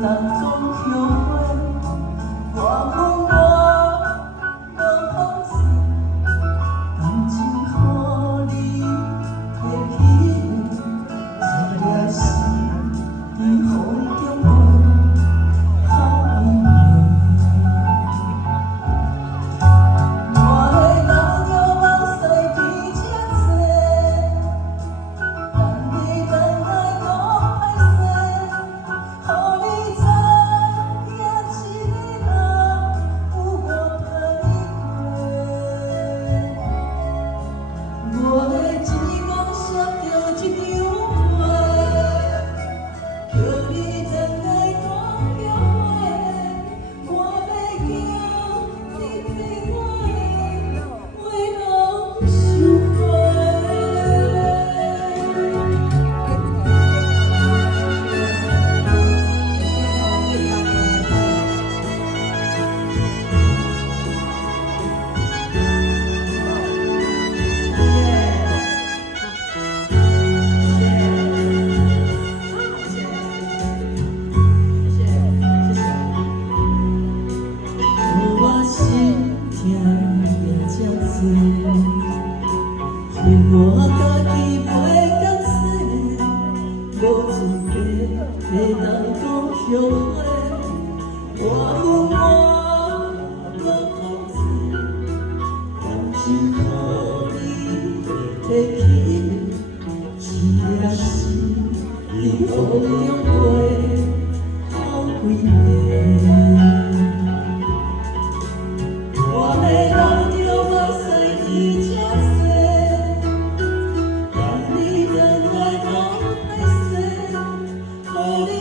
当中后悔，我讲我无放肆，感情予你提起的，错了是伫风中飞，好意念。我的老娘目屎比车多，但你等来多歹势。 予你知影一个人有我歹过，我的字讲写着一张话，叫你等来讲后悔，我要叫你听我的话拢收回。 我心痛也真多，恨我家己袂甘心，无一个会当讲后悔。我恨我无控制，感情予你提起，只也是你风中飞，好几年。 我的老娘目屎比车多，但你等来讲歹势，予你。